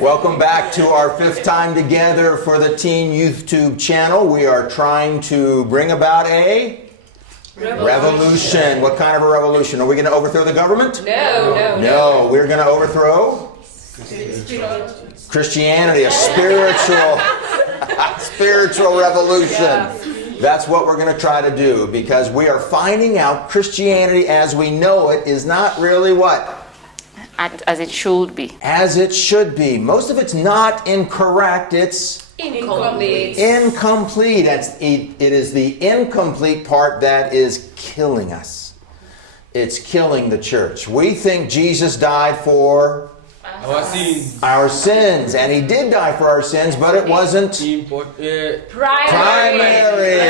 Welcome back to our 5th time together for the Teen Youth Tube channel. We are trying to bring about a revolution. What kind of a revolution? Are we going to overthrow the government? No, we're going to overthrow Christianity, a spiritual revolution. That's what we're going to try to do, because we are finding out Christianity as we know it is not really what? As it should be. As it should be. Most of it's not incorrect, it's incomplete. Incomplete. It is the incomplete part that is killing us. It's killing the church. We think Jesus died for our sins, and he did die for our sins, but it wasn't primary.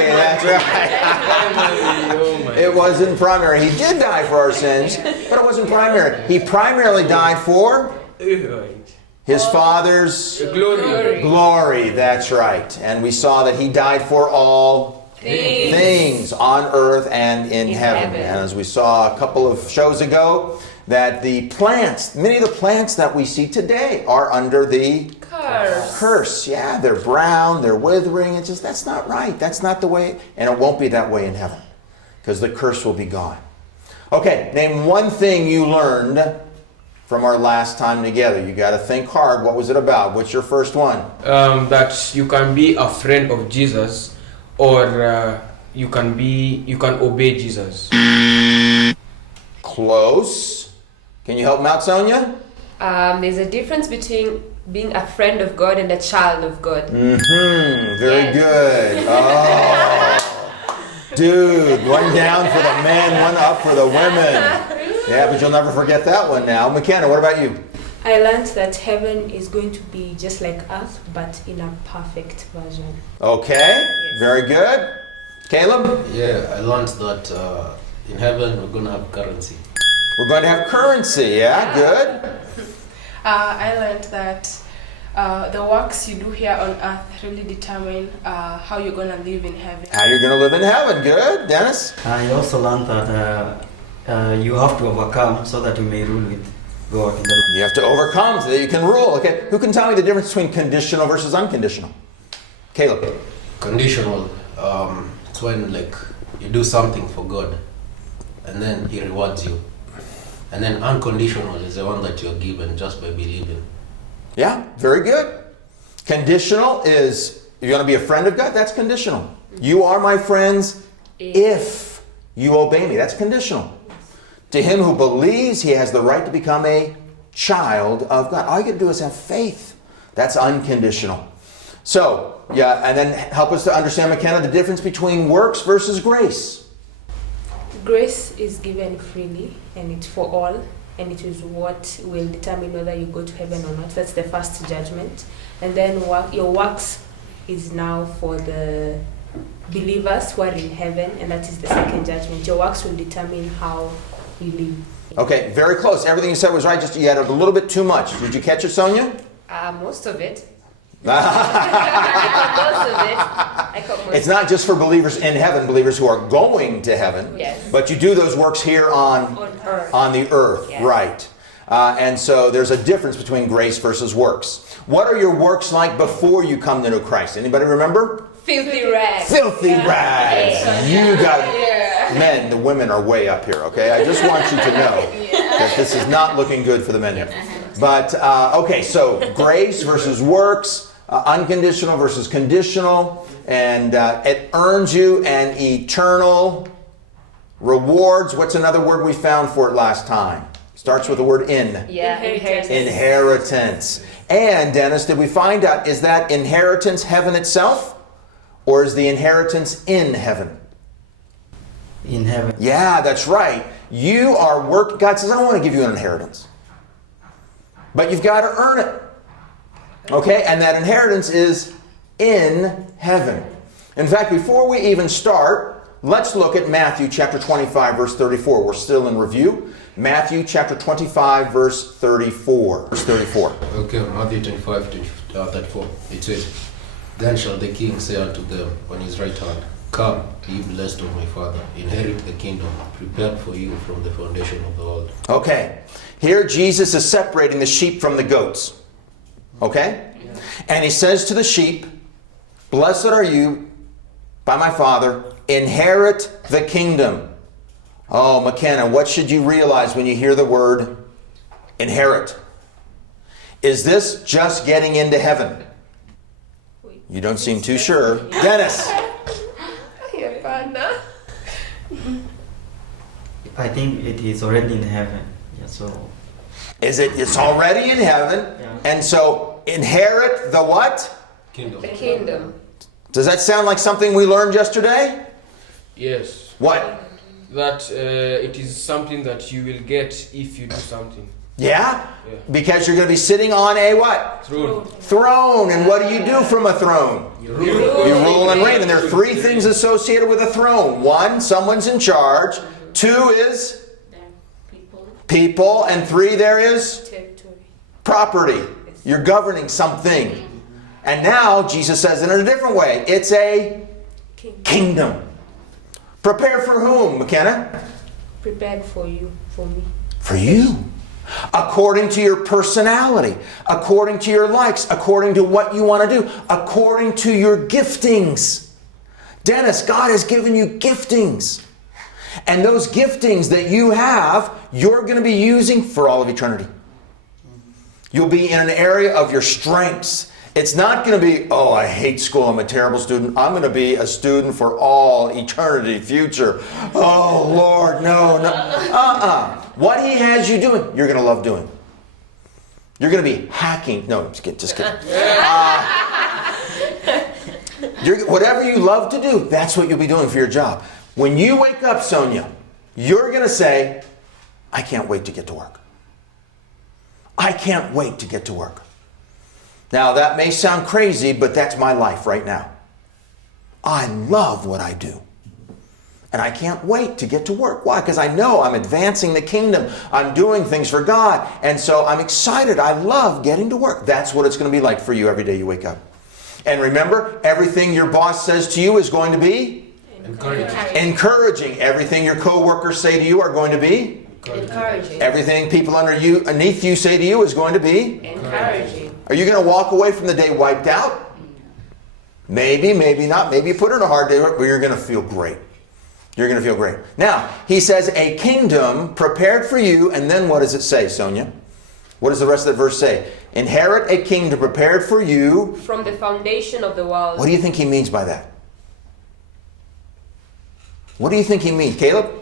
That's right. It wasn't primary. He did die for our sins, but it wasn't primary. He primarily died for his Father's glory. That's right. And we saw that he died for all things on earth and in heaven. And as we saw a couple of shows ago, that the plants, many of the plants that we see today are under the curse. Yeah, they're brown, they're withering. It's just, that's not right. That's not the way, and it won't be that way in heaven, because the curse will be gone. Okay, name one thing you learned from our last time together. You got to think hard. What was it about? What's your first one? That you can be a friend of Jesus, or you can obey Jesus. Close. Can you help me out, Sonia? There's a difference between being a friend of God and a child of God. Very good. Oh, dude, one down for the men, one up for the women. Yeah, but you'll never forget that one now. McKenna, what about you? I learned that heaven is going to be just like earth, but in a perfect version. Okay, very good. Caleb? Yeah, I learned that in heaven we're going to have currency. We're going to have currency, yeah? Good. I learned that the works you do here on earth really determine how you're going to live in heaven. How you're going to live in heaven. Good. Dennis? I also learned that you have to overcome so that you may rule with God. You have to overcome so that you can rule. Okay, who can tell me the difference between conditional versus unconditional? Caleb? Conditional, it's when you do something for God and then he rewards you. And then unconditional is the one that you're given just by believing. Yeah, very good. Conditional is, you're going to be a friend of God? That's conditional. You are my friends if you obey me. That's conditional. To him who believes, he has the right to become a child of God. All you got to do is have faith. That's unconditional. So, yeah, and then help us to understand, McKenna, the difference between works versus grace. Grace is given freely, and it's for all, and it is what will determine whether you go to heaven or not. That's the first judgment. And then your works is now for the believers who are in heaven, and that is the second judgment. Your works will determine how you live. Okay, very close. Everything you said was right, just you added a little bit too much. Did you catch it, Sonia? Most of it. It's not just for believers in heaven, believers who are going to heaven, yes. But you do those works here on the earth, yes. Right? And so there's a difference between grace versus works. What are your works like before you come to know Christ? Anybody remember? Filthy rags. Filthy rags. You got men. The women are way up here. Okay, I just want you to know that this is not looking good for the men here. But okay, so grace versus works. Unconditional versus conditional, and it earns you an eternal rewards. What's another word we found for it last time? Starts with the word in. Yeah, Inheritance. And Dennis, did we find out, is that inheritance heaven itself, or is the inheritance in heaven? In heaven. Yeah, that's right. You are God says, I want to give you an inheritance, but you've got to earn it. Okay, and that inheritance is in heaven. In fact, before we even start, let's look at Matthew chapter 25, verse 34. We're still in review. Matthew chapter 25, verse 34. Verse 34. Okay, Matthew 25, 34. It says, Then shall the king say unto them on his right hand, Come, ye blessed of my Father, inherit the kingdom prepared for you from the foundation of the world. Okay, here Jesus is separating the sheep from the goats. Okay? And he says to the sheep, blessed are you by my Father, inherit the kingdom. Oh, McKenna, what should you realize when you hear the word inherit? Is this just getting into heaven? You don't seem too sure. Dennis. I think it is already in heaven. Yeah, so It's already in heaven. Yeah. And so inherit the what? Kingdom. The kingdom. Does that sound like something we learned yesterday? Yes. What? That it is something that you will get if you do something. Yeah? Yeah. Because you're going to be sitting on a what? Throne. Throne. And what do you do from a throne? You rule and reign. And there are three things associated with a throne. One, someone's in charge. Two is people. And three, there is Territory. property. You're governing something. And now Jesus says it in a different way. It's a kingdom. Prepared for whom, McKenna? Prepared for you, for me. For you. According to your personality, according to your likes, according to what you want to do, according to your giftings. Dennis, God has given you giftings. And those giftings that you have, you're going to be using for all of eternity. You'll be in an area of your strengths. It's not going to be, oh, I hate school, I'm a terrible student. I'm going to be a student for all eternity, future. Oh, Lord, no. What He has you doing, you're going to love doing. You're going to be hacking. No, just kidding. Whatever you love to do, that's what you'll be doing for your job. When you wake up, Sonia, you're going to say, I can't wait to get to work. I can't wait to get to work. Now, that may sound crazy, but that's my life right now. I love what I do. And I can't wait to get to work. Why? Because I know I'm advancing the kingdom. I'm doing things for God. And so I'm excited. I love getting to work. That's what it's going to be like for you every day you wake up. And remember, everything your boss says to you is going to be encouraging. Everything your co-workers say to you are going to be Encouraging. everything people underneath you say to you is going to be Encouraging. Are you going to walk away from the day wiped out? Maybe, maybe not. Maybe you put in a hard day, but you're going to feel great. You're going to feel great. Now, he says, a kingdom prepared for you. And then what does it say, Sonia? What does the rest of the verse say? Inherit a kingdom prepared for you. From the foundation of the world. What do you think he means by that? What do you think he means? Caleb?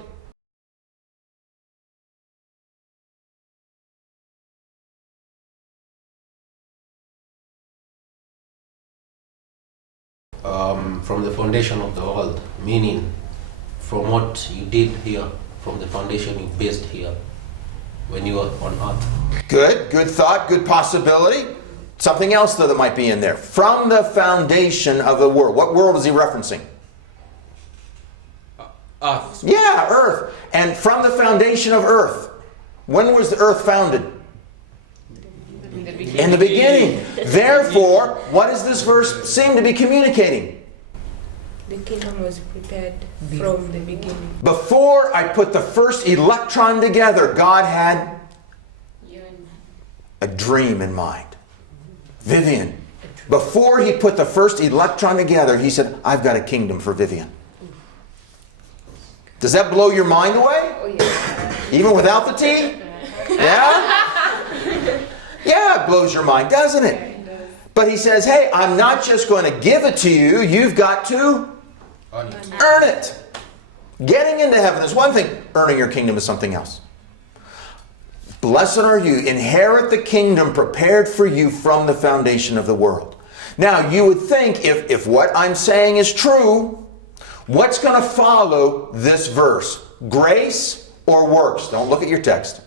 From the foundation of the world, meaning from what you did here, from the foundation you based here when you were on earth. Good thought, good possibility. Something else, though, that might be in there. From the foundation of the world. What world is he referencing? Earth. Yeah, earth. And from the foundation of earth. When was the earth founded? In the beginning. Therefore, what does this verse seem to be communicating? The kingdom was prepared from the beginning. Before I put the first electron together, God had a dream in mind. Vivian, before he put the first electron together, he said, I've got a kingdom for Vivian. Does that blow your mind away? Oh, yeah. Even without the T? Yeah? Yeah, it blows your mind, doesn't it? But he says, hey, I'm not just going to give it to you. You've got to earn it. Getting into heaven is one thing. Earning your kingdom is something else. Blessed are you. Inherit the kingdom prepared for you from the foundation of the world. Now, you would think if what I'm saying is true, what's going to follow this verse? Grace or works? Don't look at your text.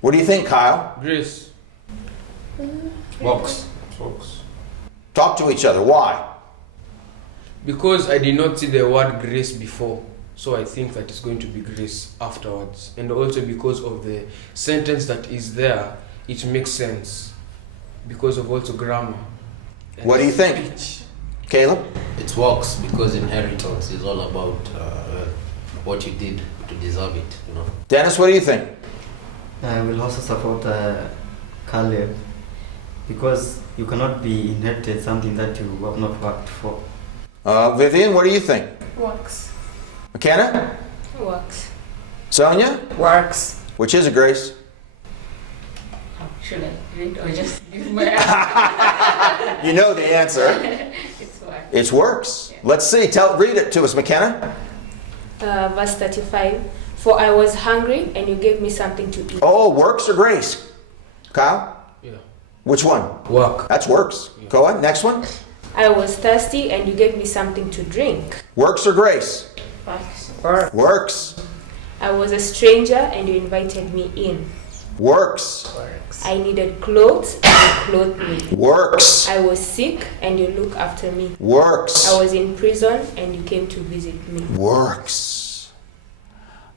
What do you think, Kyle? Grace. Works. Talk to each other. Why? Because I did not see the word grace before, so I think that it's going to be grace afterwards. And also because of the sentence that is there, it makes sense. Because of also grammar. And What do you think? speech. Caleb? It works because inheritance is all about what you did to deserve it, you know. Dennis, what do you think? I will also support Caleb because you cannot be inherited something that you have not worked for. Vivian, what do you think? Works. McKenna? Works. Sonia? Works. Which is it, Grace? Should I read or just give my You know the answer. It's work. It's works. Let's see. Read it to us, McKenna. Verse 35. For I was hungry and you gave me something to eat. Oh, works or grace? Kyle? Yeah. Which one? Work. That's works. Go on. Next one. I was thirsty and you gave me something to drink. Works or grace? Work. Works. I was a stranger and you invited me in. Works. I needed clothes and you clothed me. Works. I was sick and you looked after me. Works. I was in prison and you came to visit me. Works.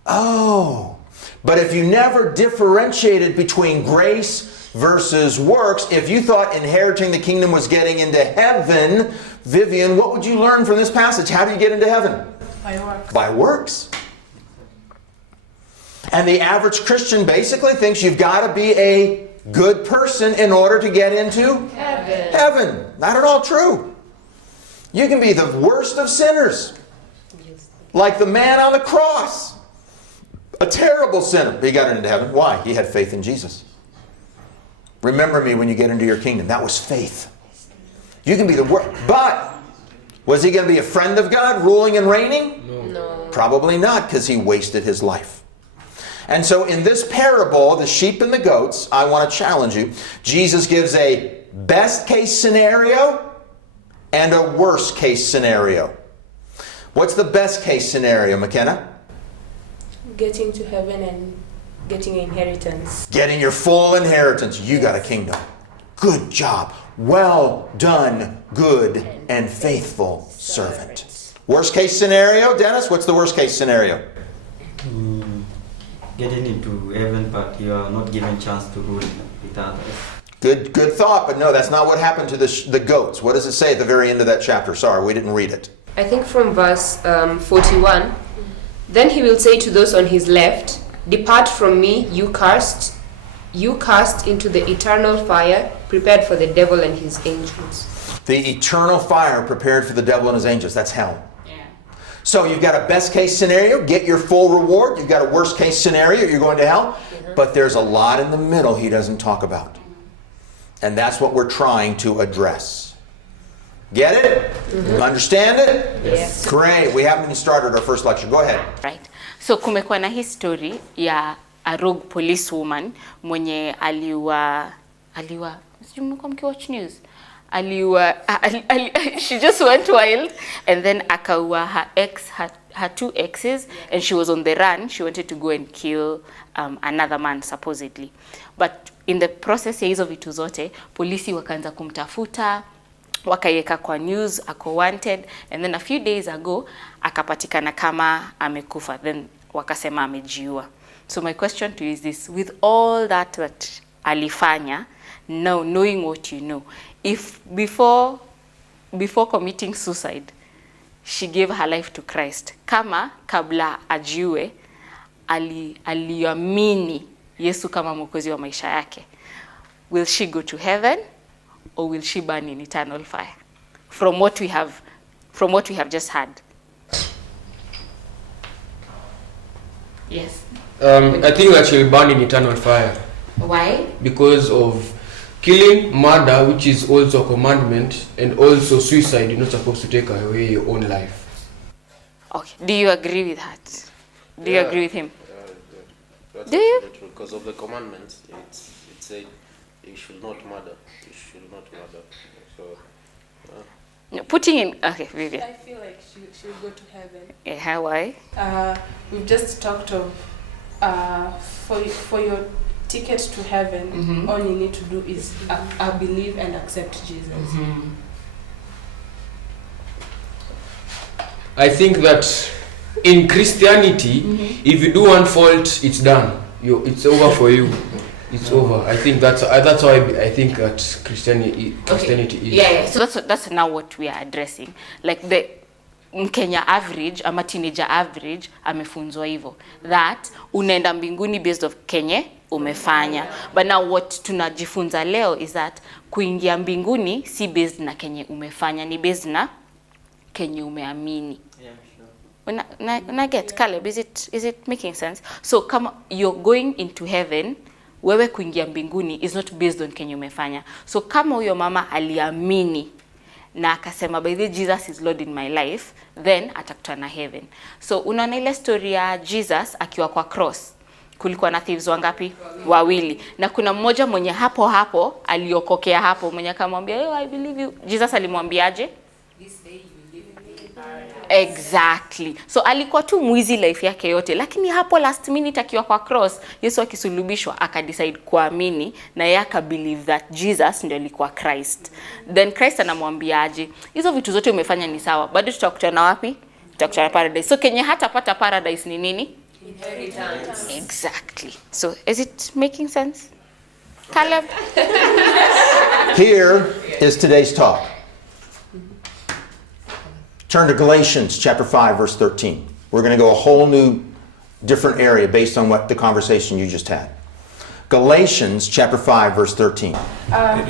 Oh. But if you never differentiated between grace versus works, if you thought inheriting the kingdom was getting into heaven, Vivian, what would you learn from this passage? How do you get into heaven? By works. By works. And the average Christian basically thinks you've got to be a good person in order to get into heaven. Not at all true. You can be the worst of sinners. Like the man on the cross. A terrible sinner. But he got into heaven. Why? He had faith in Jesus. Remember me when you get into your kingdom. That was faith. You can be the worst. But was he going to be a friend of God, ruling and reigning? No. Probably not, because he wasted his life. And so in this parable, the sheep and the goats, I want to challenge you. Jesus gives a best case scenario and a worst case scenario. What's the best case scenario, McKenna? Getting to heaven and getting an inheritance. Getting your full inheritance. You got a kingdom. Good job. Well done, good and faithful servant. Worst case scenario, Dennis? What's the worst case scenario? Getting into heaven, but you are not given chance to rule with others. Good thought, but no, that's not what happened to the goats. What does it say at the very end of that chapter? Sorry, we didn't read it. I think from verse 41. Then he will say to those on his left, depart from me, you cursed, you cast into the eternal fire prepared for the devil and his angels. The eternal fire prepared for the devil and his angels. That's hell. So you've got a best case scenario, get your full reward. You've got a worst case scenario, you're going to hell. But there's a lot in the middle he doesn't talk about. And that's what we're trying to address. Get it? Understand it? Yes. Great. We haven't even started our first lecture. Go ahead. Right. So kumekuwa na hii story ya a rogue police woman mwenye aliwa sijui mmekuwa mkiwatch news. She just went wild and then akaua her two exes, and she was on the run. She wanted to go and kill another man supposedly, but in the process ya hizo vitu zote polisi wakaanza kumtafuta, wakaiweka kwa news ako wanted, and then a few days ago akapatikana kama amekufa, then wakasema amejiua. So my question to you is this: with all that alifanya, now knowing what you know, if before committing suicide she gave her life to Christ, kama kabla ajiue aliamini Yesu kama mwokozi wa maisha yake, will she go to heaven or will she burn in eternal fire? From what we have just had. Yes. I think that she'll burn in eternal fire. Why? Because of killing, murder, which is also a commandment, and also suicide. You're not supposed to take away your own life. Okay. Do you agree with that? Do you agree with him? Do you? Because of the commandments, it said you should not murder. You should not murder. So, No, putting in. Okay, Vivian. I feel like she'll go to heaven. Yeah, why? We've just talked of for your ticket to heaven, all you need to do is believe and accept Jesus. I think that in Christianity, if you do one fault, it's done. It's over for you. It's over. I think that's how I think that Christianity is. Yeah. So that's now what we are addressing. Like the Mkenya average, ama teenager average, amefunzwa hivyo. That unaenda mbinguni based of Kenya umefanya. But now what tunajifunza leo is that kuingia mbinguni si based na kenye umefanya, ni based na kenye umeamini. Una get, Caleb, is it making sense? So kama you're going into heaven, wewe kuingia mbinguni is not based on kenye umefanya. So kama huyo mama aliamini na akasema by the Jesus is Lord in my life, then atakutana heaven. So unaona ile story ya Jesus akiwa kwa cross, kulikuwa na thieves wangapi? Wawili. Na kuna mmoja mwenye hapo aliokokea hapo, mwenye akamwambia, I believe you. Jesus alimwambiaje? This day you will live in paradise. Exactly. So alikuwa tu mwizi life yake yote, lakini hapo last minute akiwa kwa cross, Yesu akisulubishwa akadecide kuamini na yeye akabelieve that Jesus ndio alikuwa Christ. Then Christ anamwambiaje? Hizo vitu zote umefanya ni sawa. Bado tutakutana wapi? Tutakutana paradise. So kenye hatapata paradise ni nini? Inheritance. Exactly. So is it making sense? Caleb? Here is today's talk. Turn to Galatians chapter 5, verse 13. We're going to go a whole new, different area based on what the conversation you just had. Galatians chapter 5, verse 13.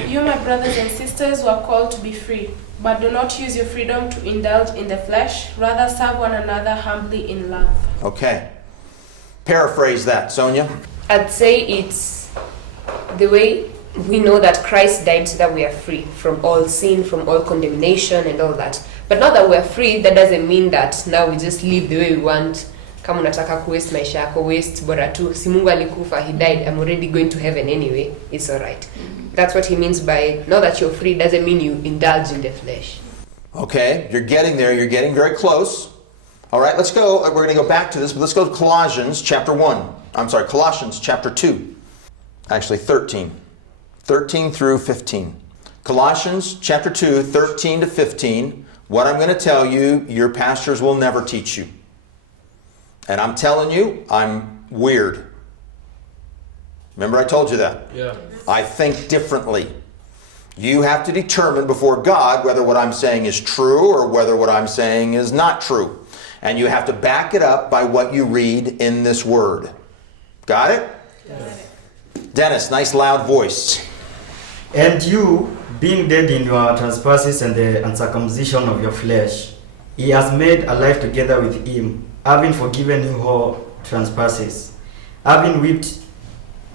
You, my brothers and sisters, were called to be free, but do not use your freedom to indulge in the flesh. Rather, serve one another humbly in love. Okay. Paraphrase that, Sonia. I'd say it's the way we know that Christ died so that we are free from all sin, from all condemnation and all that. But now that we're free, that doesn't mean that now we just live the way we want. Kama unataka kuwaste maisha yako, waste, bora tu. Si Mungu alikufa, he died, I'm already going to heaven anyway. It's alright. That's what he means by, now that you're free, doesn't mean you indulge in the flesh. Okay, you're getting there. You're getting very close. All right, let's go. We're going to go back to this, but let's go to Colossians chapter 2. Actually, 13. 13 through 15. Colossians chapter 2, 13 to 15. What I'm going to tell you, your pastors will never teach you. And I'm telling you, I'm weird. Remember I told you that? Yeah. I think differently. You have to determine before God whether what I'm saying is true or whether what I'm saying is not true. And you have to back it up by what you read in this word. Got it? Yes. Dennis, nice loud voice. And you, being dead in your trespasses and the uncircumcision of your flesh, he has made alive together with him, having forgiven you all trespasses, having whipped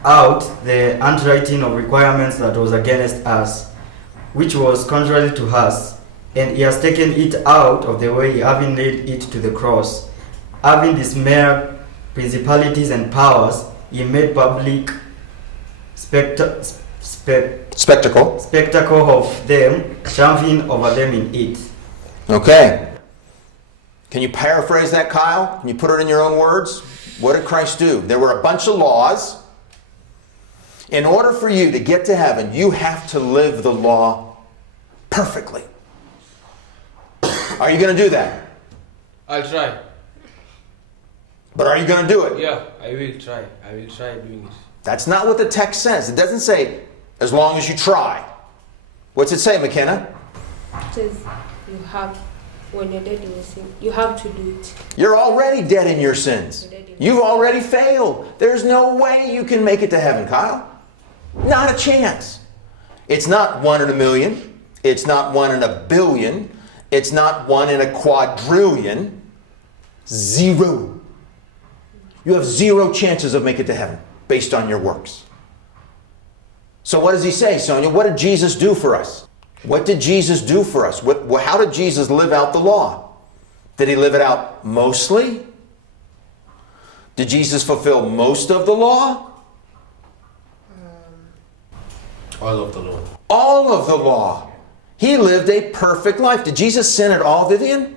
out the handwriting of requirements that was against us, which was contrary to us, and he has taken it out of the way, having nailed it to the cross. Having dismayed principalities and powers, he made public spectacle of them, triumphing over them in it. Okay. Can you paraphrase that, Kyle? Can you put it in your own words? What did Christ do? There were a bunch of laws. In order for you to get to heaven, you have to live the law perfectly. Are you going to do that? I'll try. But are you going to do it? Yeah, I will try. I will try doing it. That's not what the text says. It doesn't say, as long as you try. What's it say, McKenna? It says you have, when you're dead in your sin, you have to do it. You're already dead in your sins. You've already failed. There's no way you can make it to heaven, Kyle. Not a chance. It's not 1 in a million. It's not 1 in a billion. It's not 1 in a quadrillion. 0. You have 0 chances of making it to heaven based on your works. So what does he say, Sonia? What did Jesus do for us? What did Jesus do for us? How did Jesus live out the law? Did he live it out mostly? Did Jesus fulfill most of the law? All of the law. All of the law. He lived a perfect life. Did Jesus sin at all, Vivian?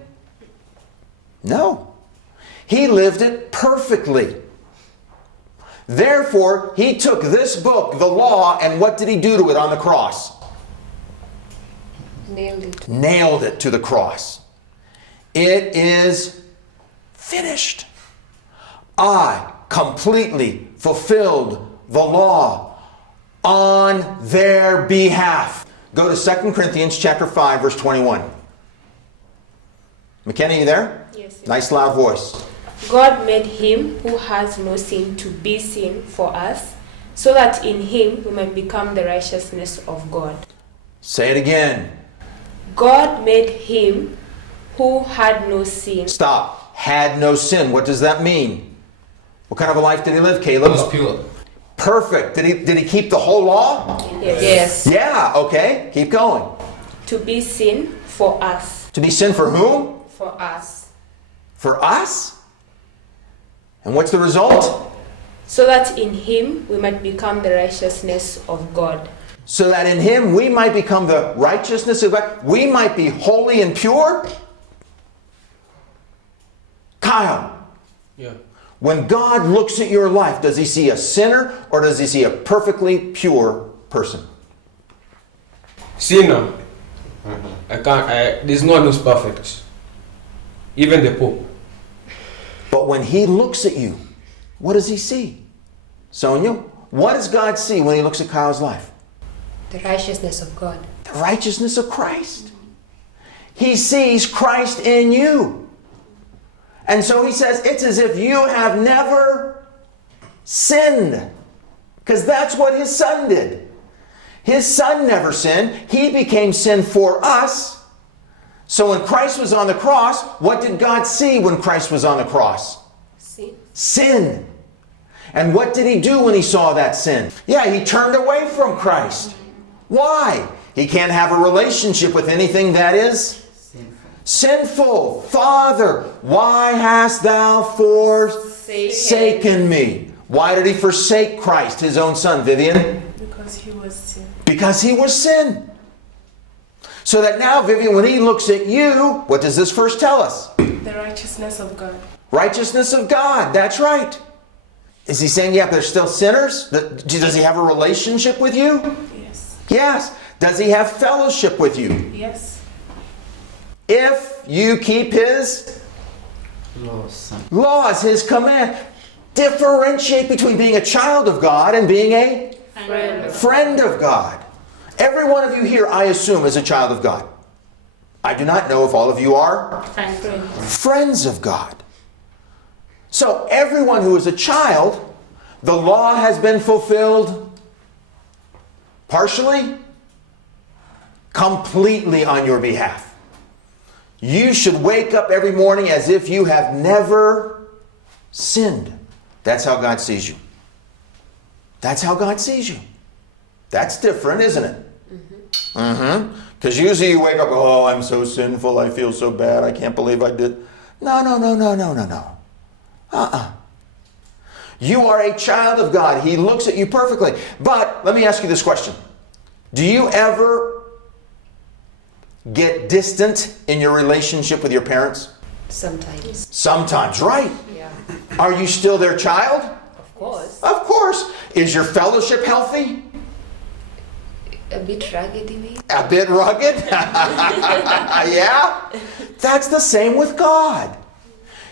No. He lived it perfectly. Therefore, he took this book, the law, and what did he do to it on the cross? Nailed it. Nailed it to the cross. It is finished. I completely fulfilled the law on their behalf. Go to 2 Corinthians chapter 5, verse 21. McKenna, you there? Yes. Nice loud voice. God made him who has no sin to be sin for us, so that in him we might become the righteousness of God. Say it again. God made him who had no sin. Stop. Had no sin. What does that mean? What kind of a life did he live, It Caleb? was pure. Perfect. Did he keep the whole law? Yes. Yeah, okay. Keep going. To be sin for us. To be sin for whom? For us. For us? And what's the result? So that in him we might become the righteousness of God. So that in him we might become the righteousness of God. We might be holy and pure. Kyle, Yeah. when God looks at your life, does he see a sinner or does he see a perfectly pure person? Sinner. There's no one who's perfect. Even the Pope. But when he looks at you, what does he see? Sonia, what does God see when he looks at Kyle's life? The righteousness of God. The righteousness of Christ. He sees Christ in you. And so he says, it's as if you have never sinned. Because that's what his son did. His son never sinned. He became sin for us. So when Christ was on the cross, what did God see when Christ was on the cross? Sin. Sin. And what did he do when he saw that sin? Yeah, he turned away from Christ. Why? He can't have a relationship with anything that is sinful. Father, why hast thou forsaken me? Why did he forsake Christ, his own son, Vivian? Because he was sin. Because he was sin. So that now, Vivian, when he looks at you, what does this verse tell us? The righteousness of God. Righteousness of God, that's right. Is he saying, yeah, but they're still sinners? Does he have a relationship with you? Yes. Yes. Does he have fellowship with you? Yes. If you keep his laws, his command. Differentiate between being a child of God and being a friend of God. Every one of you here, I assume, is a child of God. I do not know if all of you are friends of God. So everyone who is a child, the law has been fulfilled partially, completely on your behalf. You should wake up every morning as if you have never sinned. That's how God sees you. That's how God sees you. That's different, isn't it? Because usually you wake up, oh, I'm so sinful, I feel so bad, I can't believe I did. No. You are a child of God. He looks at you perfectly. But let me ask you this question. Do you ever get distant in your relationship with your parents? Sometimes. Sometimes, right? Yeah. Are you still their child? Of course. Of course. Is your fellowship healthy? A bit raggedy, maybe. A bit rugged? Yeah? That's the same with God.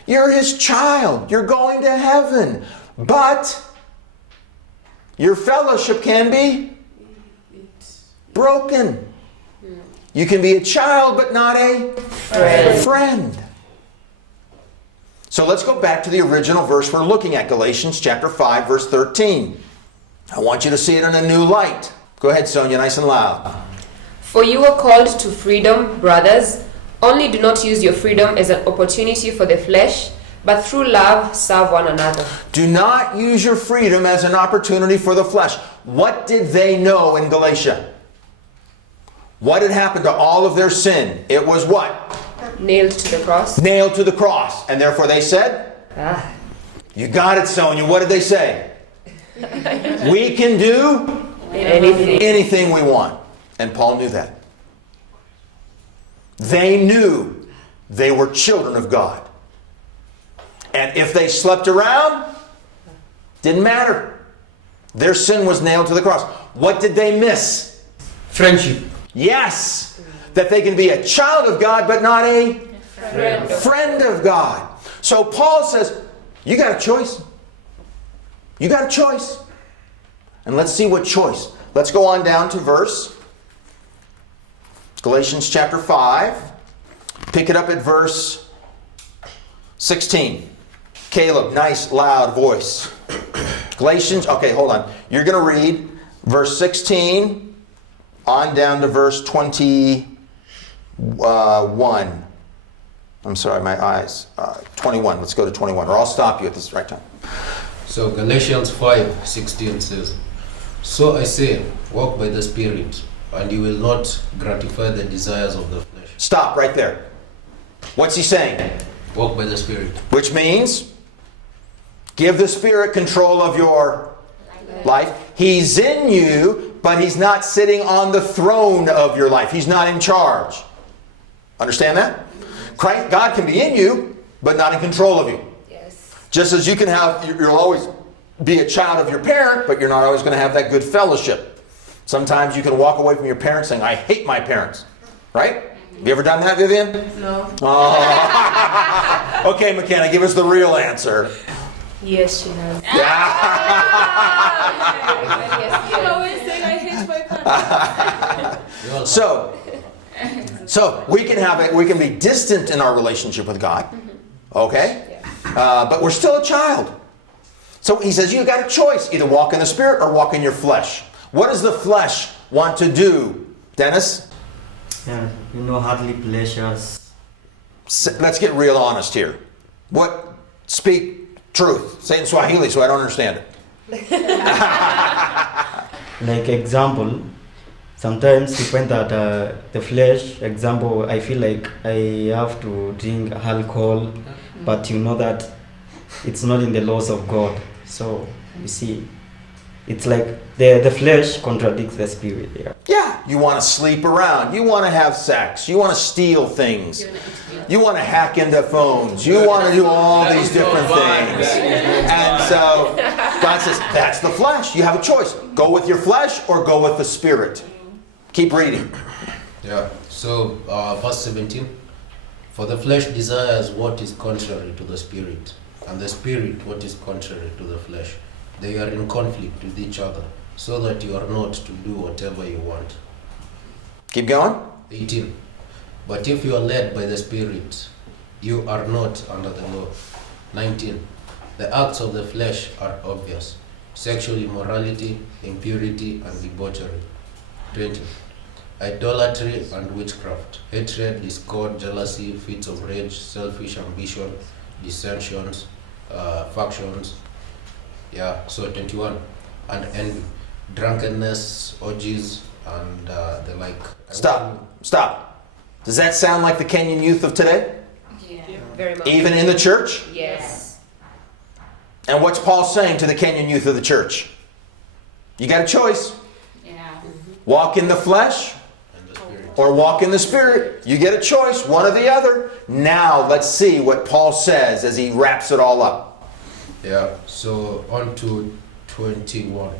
You're his child. You're going to heaven. But your fellowship can be broken. You can be a child but not a friend. So let's go back to the original verse we're looking at, Galatians chapter 5, verse 13. I want you to see it in a new light. Go ahead, Sonia, nice and loud. For you were called to freedom, brothers. Only do not use your freedom as an opportunity for the flesh, but through love serve one another. Do not use your freedom as an opportunity for the flesh. What did they know in Galatia? What had happened to all of their sin? It was what? Nailed to the cross. Nailed to the cross. And therefore they said, You got it, Sonia. What did they say? We can do anything we want. And Paul knew that. They knew they were children of God. And if they slept around, didn't matter. Their sin was nailed to the cross. What did they miss? Friendship. Yes. That they can be a child of God, but not a friend of God. So Paul says, you got a choice. You got a choice. And let's see what choice. Let's go on down to verse Galatians chapter 5. Pick it up at verse 16. Caleb, nice loud voice. Galatians, okay, hold on. You're going to read verse 16 on down to verse 21. I'm sorry, my eyes. 21. Let's go to 21, or I'll stop you at this right time. So Galatians 5:16 says, "So I say, walk by the Spirit, and you will not gratify the desires of the flesh." Stop right there. What's he saying? Walk by the Spirit. Which means, give the Spirit control of your life. He's in you, but He's not sitting on the throne of your life. He's not in charge. Understand that? Christ, God can be in you, but not in control of you. Yes. Just as you'll always be a child of your parent, but you're not always going to have that good fellowship. Sometimes you can walk away from your parents saying, "I hate my parents." Right? Have you ever done that, Vivian? No. Oh. Okay, McKenna, give us the real answer. Yes, she has. I'm always saying I hate my parents. So we can be distant in our relationship with God, okay? But we're still a child. So he says you got a choice: either walk in the Spirit or walk in your flesh. What does the flesh want to do, Dennis? Yeah, hardly pleasures. Let's get real honest here. Speak truth. Say it in Swahili so I don't understand it. Like example, sometimes you find that the flesh, example, I feel like I have to drink alcohol, but you know that it's not in the laws of God. So you see, it's like the flesh contradicts the spirit. Yeah, you want to sleep around. You want to have sex. You want to steal things. You want to hack into phones. You want to do all these different things. And so God says, that's the flesh. You have a choice. Go with your flesh or go with the Spirit. Keep reading. Yeah. So verse 17. "For the flesh desires what is contrary to the Spirit, and the Spirit what is contrary to the flesh. They are in conflict with each other, so that you are not to do whatever you want." Keep going. 18. "But if you are led by the Spirit, you are not under the law." 19. "The acts of the flesh are obvious: sexual immorality, impurity, and debauchery." 20. "Idolatry and witchcraft, hatred, discord, jealousy, fits of rage, selfish ambition, dissensions, factions." Yeah, so 21. "And envy, drunkenness, orgies, and the like." Stop. Does that sound like the Kenyan youth of today? Very much. Even in the church? Yes. And what's Paul saying to the Kenyan youth of the church? You got a choice. Walk in the flesh And the Spirit. or walk in the Spirit. You get a choice, one or the other. Now let's see what Paul says as he wraps it all up. Yeah, so on to 21.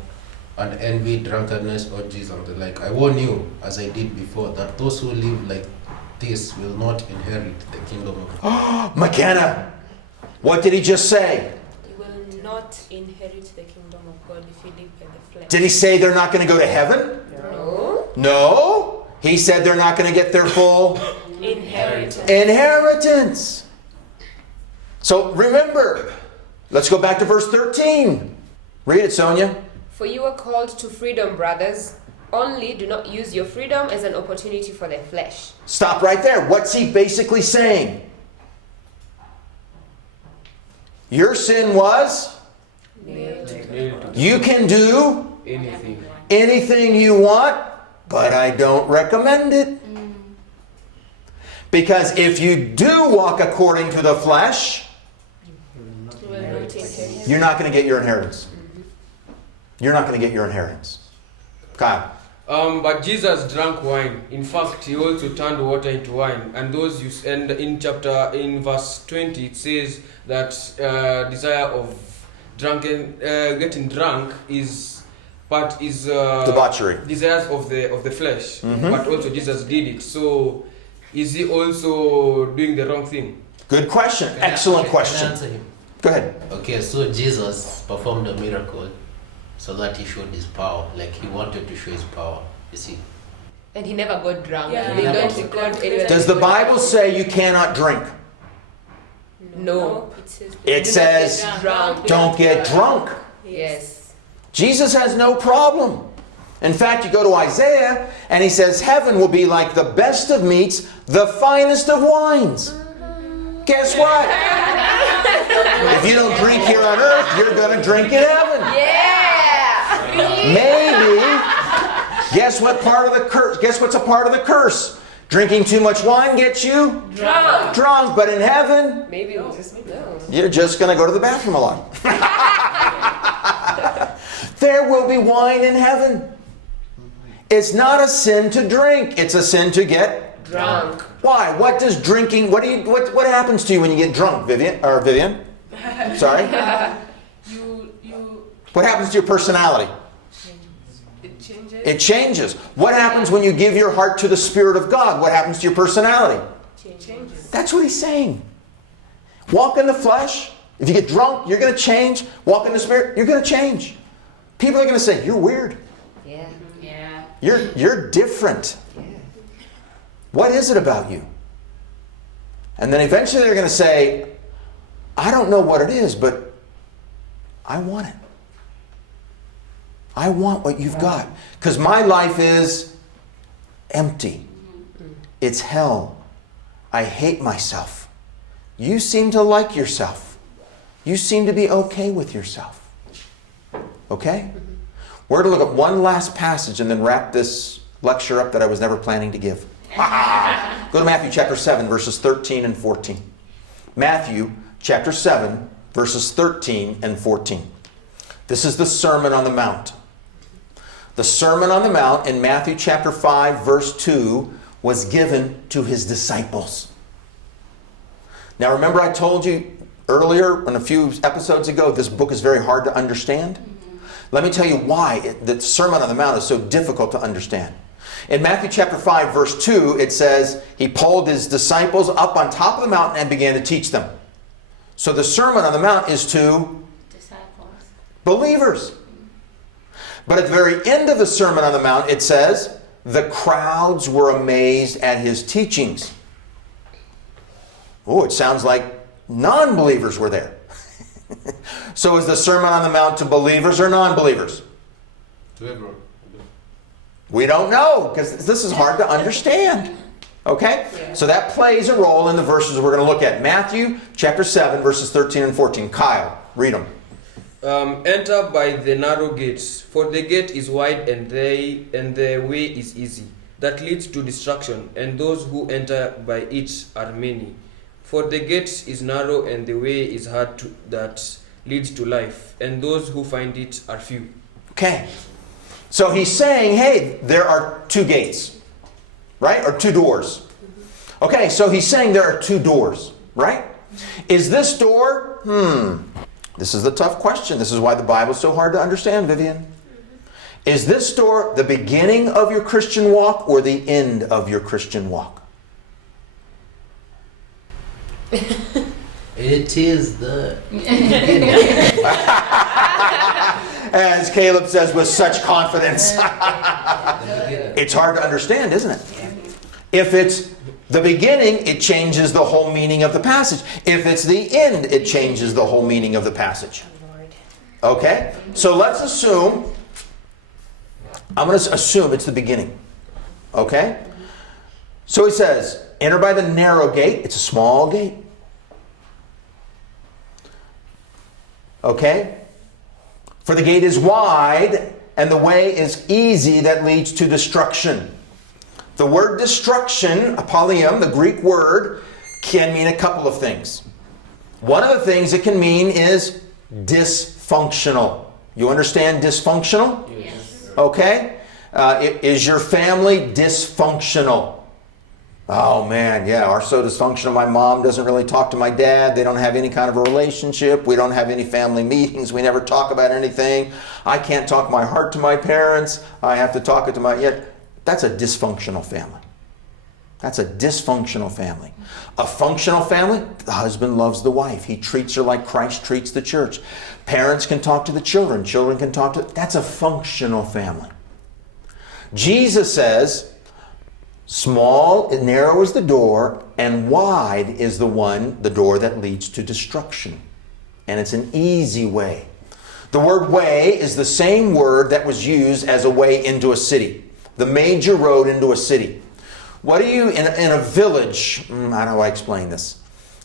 "And envy, drunkenness, orgies, and the like. I warn you, as I did before, that those who live like this will not inherit the kingdom of God." McKenna, what did he just say? You will not inherit the kingdom of God if you live by the flesh. Did he say they're not going to go to heaven? No. No. He said they're not going to get their full inheritance. So remember, let's go back to verse 13. Read it, Sonia. "For you are called to freedom, brothers. Only do not use your freedom as an opportunity for the flesh." Stop right there. What's he basically saying? Your sin was? You can do anything you want, but I don't recommend it. Because if you do walk according to the flesh, you're not going to get your inheritance. You're not going to get your inheritance. Kyle. But Jesus drank wine. In fact, he also turned water into wine. And in verse 20, it says that desire of getting drunk is debauchery. Desires of the flesh. But also Jesus did it. So is he also doing the wrong thing? Good question. Excellent question. Can I answer him? Go ahead. Okay, so Jesus performed a miracle so that he showed his power. Like he wanted to show his power. You see. And he never got drunk. Yeah, They he don't never record got anywhere. Does the Bible say you cannot drink? No. It says It Do not says get drunk. don't get drunk. Yes. Jesus has no problem. In fact, you go to Isaiah and he says heaven will be like the best of meats, the finest of wines. Guess what? If you don't drink here on earth, you're going to drink in heaven. Yeah. Maybe. Guess what part of the curse? Guess what's a part of the curse? Drinking too much wine gets you drunk. But in heaven, Maybe we'll just know. you're just going to go to the bathroom a lot. There will be wine in heaven. It's not a sin to drink. It's a sin to get Drunk. Why? What does drinking? What happens to you when you get drunk, Vivian? Or Vivian? Sorry. You What happens to your personality? it changes. It changes. What happens when you give your heart to the Spirit of God? What happens to your personality? Changes. That's what he's saying. Walk in the flesh. If you get drunk, you're going to change. Walk in the Spirit, you're going to change. People are going to say, you're weird. Yeah. Yeah. You're different. What is it about you? And then eventually they're going to say, I don't know what it is, but I want it. I want what you've got. Because my life is empty. It's hell. I hate myself. You seem to like yourself. You seem to be okay with yourself. Okay? We're going to look at one last passage and then wrap this lecture up that I was never planning to give. Go to Matthew chapter 7, verses 13 and 14. Matthew chapter 7, verses 13 and 14. This is the Sermon on the Mount. The Sermon on the Mount in Matthew chapter 5, verse 2 was given to his disciples. Now remember I told you earlier, in a few episodes ago, this book is very hard to understand. Let me tell you why the Sermon on the Mount is so difficult to understand. In Matthew chapter 5, verse 2, it says, he pulled his disciples up on top of the mountain and began to teach them. So the Sermon on the Mount is to Disciples. believers. But at the very end of the Sermon on the Mount, it says, the crowds were amazed at his teachings. Oh, it sounds like non-believers were there. So is the Sermon on the Mount to believers or non-believers? To everyone. We don't know, because this is hard to understand. Okay? So that plays a role in the verses we're going to look at. Matthew chapter 7, verses 13 and 14. Kyle, read them. Enter by the narrow gates, for the gate is wide and the way is easy, that leads to destruction, and those who enter by it are many. For the gate is narrow and the way is hard that leads to life, and those who find it are few. Okay. So he's saying, hey, there are two gates, right? Or two doors. Okay, so he's saying there are two doors, right? Is this door, this is the tough question. This is why the Bible is so hard to understand, Vivian. Is this door the beginning of your Christian walk or the end of your Christian walk? It is the As Caleb says with such confidence. beginning. It's hard to understand, isn't it? If it's the beginning, it changes the whole meaning of the passage. If it's the end, it changes the whole meaning of the passage. Okay? So let's assume, I'm going to assume it's the beginning. Okay? So he says, enter by the narrow gate. It's a small gate. Okay? For the gate is wide, and the way is easy that leads to destruction. The word destruction, apollyon, the Greek word, can mean a couple of things. One of the things it can mean is dysfunctional. You understand dysfunctional? Yes. Okay? Is your family dysfunctional? Oh man, yeah, our so dysfunctional. My mom doesn't really talk to my dad. They don't have any kind of a relationship. We don't have any family meetings. We never talk about anything. I can't talk my heart to my parents. I have to talk it to my... That's a dysfunctional family. That's a dysfunctional family. A functional family, the husband loves the wife. He treats her like Christ treats the church. Parents can talk to the children. Children can talk to... That's a functional family. Jesus says, small and narrow is the door, and wide is the door that leads to destruction. And it's an easy way. The word way is the same word that was used as a way into a city. The major road into a city. What do you, in a village, how do I explain this?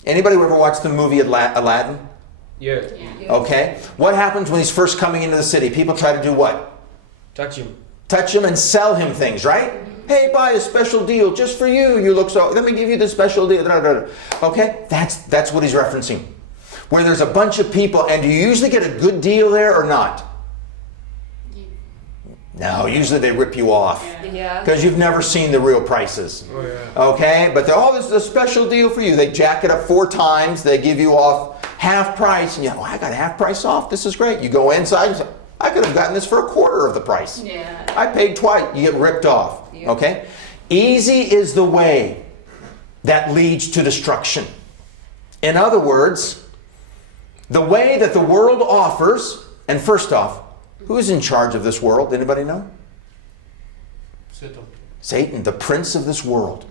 Anybody ever watched the movie Aladdin? Yeah. Okay. What happens when he's first coming into the city? People try to do what? Touch him. Touch him and sell him things, right? Hey, buy a special deal just for you. You look so, let me give you the special deal. Okay? That's what he's referencing. Where there's a bunch of people, and do you usually get a good deal there or not? No, usually they rip you off. Yeah. Because you've never seen the real prices. Oh, yeah. Okay? But this is a special deal for you. They jack it up 4 times. They give you off half price. And you go, I got half price off. This is great. You go inside and say, I could have gotten this for a quarter of the price. Yeah. I paid twice. You get ripped off. Yeah. Okay? Easy is the way that leads to destruction. In other words, the way that the world offers, and first off, who's in charge of this world? Anybody know? Satan, the prince of this world.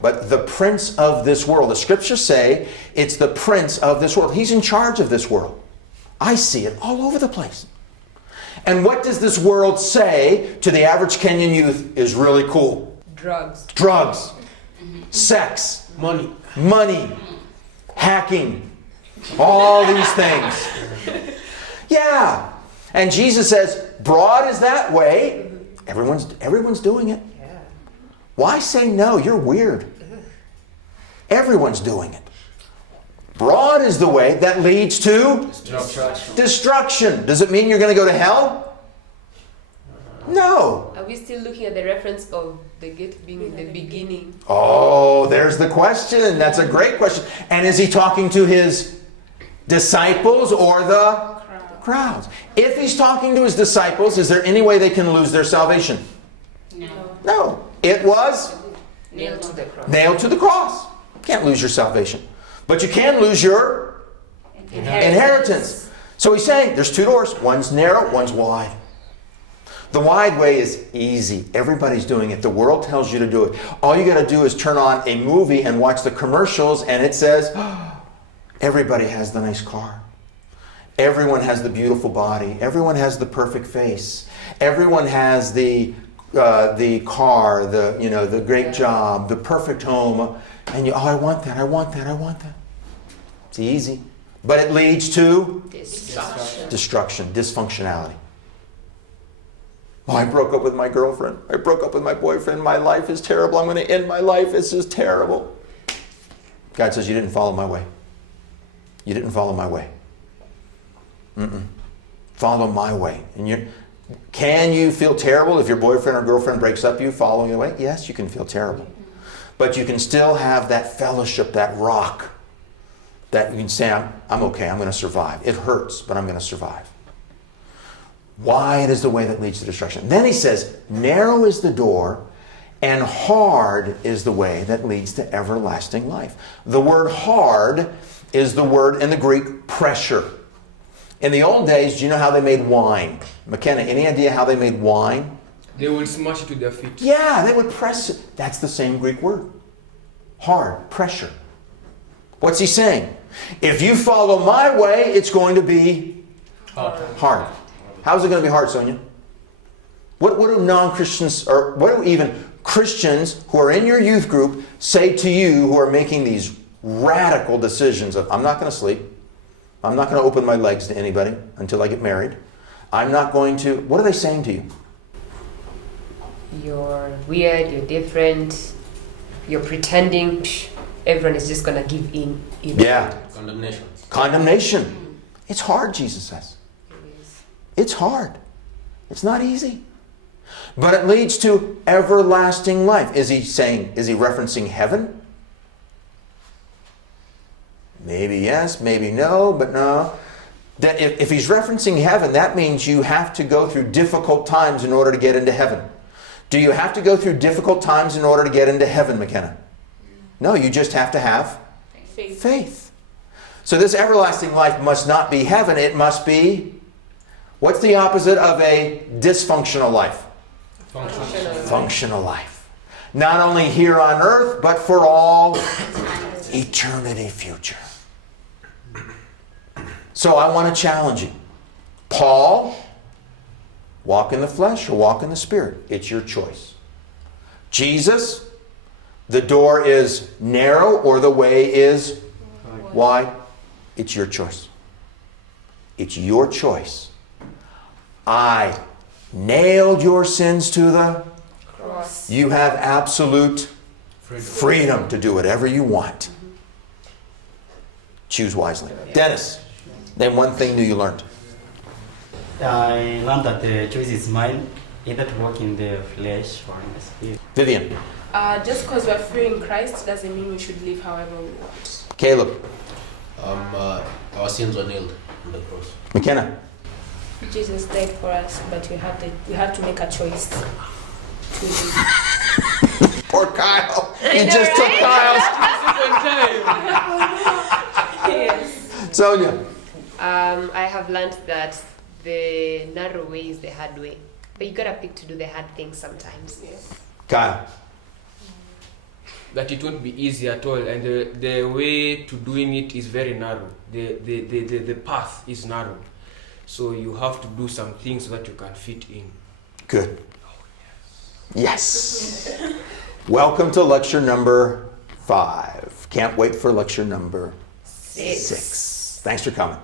But the prince of this world, the scriptures say it's the prince of this world. He's in charge of this world. I see it all over the place. And what does this world say to the average Kenyan youth is really cool? Drugs. Drugs, sex, money, hacking, all these things. Yeah. And Jesus says, broad is that way. Everyone's doing it. Why say no? You're weird. Everyone's doing it. Broad is the way that leads to destruction. Does it mean you're going to go to hell? No. Are we still looking at the reference of the gate being in the beginning? Oh, there's the question. That's a great question. And is he talking to his disciples or the crowds? If he's talking to his disciples, is there any way they can lose their salvation? No. It was Nailed to the cross. nailed to the cross. Can't lose your salvation. But you can lose your inheritance. So he's saying there's 2 doors. One's narrow, one's wide. The wide way is easy. Everybody's doing it. The world tells you to do it. All you got to do is turn on a movie and watch the commercials, and it says, everybody has the nice car. Everyone has the beautiful body. Everyone has the perfect face. Everyone has the car, the great job, the perfect home. And you, I want that, I want that, I want that. It's easy. But it leads to destruction, dysfunctionality. Oh, I broke up with my girlfriend. I broke up with my boyfriend. My life is terrible. I'm going to end my life. It's just terrible. God says, you didn't follow my way. You didn't follow my way. Follow my way. And can you feel terrible if your boyfriend or girlfriend breaks up you following the way? Yes, you can feel terrible. But you can still have that fellowship, that rock, that you can say, I'm okay, I'm going to survive. It hurts, but I'm going to survive. Wide is the way that leads to destruction. Then he says, narrow is the door, and hard is the way that leads to everlasting life. The word hard is the word in the Greek pressure. In the old days, do you know how they made wine? McKenna, any idea how they made wine? They will smash it with their feet. Yeah, they would press it. That's the same Greek word. Hard, pressure. What's he saying? If you follow my way, it's going to be hard. How's it going to be hard, Sonia? What do non-Christians, or what do even Christians who are in your youth group say to you who are making these radical decisions of, I'm not going to sleep. I'm not going to open my legs to anybody until I get married. I'm not going to... What are they saying to you? You're weird, you're different, you're pretending. Everyone is just going to give in. Yeah. Condemnation. Condemnation. It's hard, Jesus says. It's hard. It's not easy. But it leads to everlasting life. Is he referencing heaven? Maybe yes, maybe no, but no. That if he's referencing heaven, that means you have to go through difficult times in order to get into heaven. Do you have to go through difficult times in order to get into heaven, McKenna? No, you just have to have faith. So this everlasting life must not be heaven, it must be... What's the opposite of a dysfunctional life? Functional life. Not only here on earth, but for all eternity future. So I want to challenge you. Paul, walk in the flesh or walk in the spirit. It's your choice. Jesus, the door is narrow or the way is wide. It's your choice. It's your choice. I nailed your sins to the Cross. You have absolute freedom to do whatever you want. Choose wisely. Dennis, name one thing new you learned. I learned that the choice is mine, either to walk in the flesh or in the spirit. Vivian, Just because we're free in Christ doesn't mean we should live however we want. Caleb, Our sins were nailed on the cross. McKenna, Jesus died for us, but we have to make a choice to live. poor Kyle. He just took Kyle's. Yes. Sonia, I have learned that the narrow way is the hard way. But you gotta pick to do the hard things sometimes. Kyle, That it won't be easy at all, and the way to doing it is very narrow. The path is narrow, so you have to do some things so that you can fit in. good. Yes. Welcome to lecture number 5. Can't wait for lecture number 6. Thanks for coming.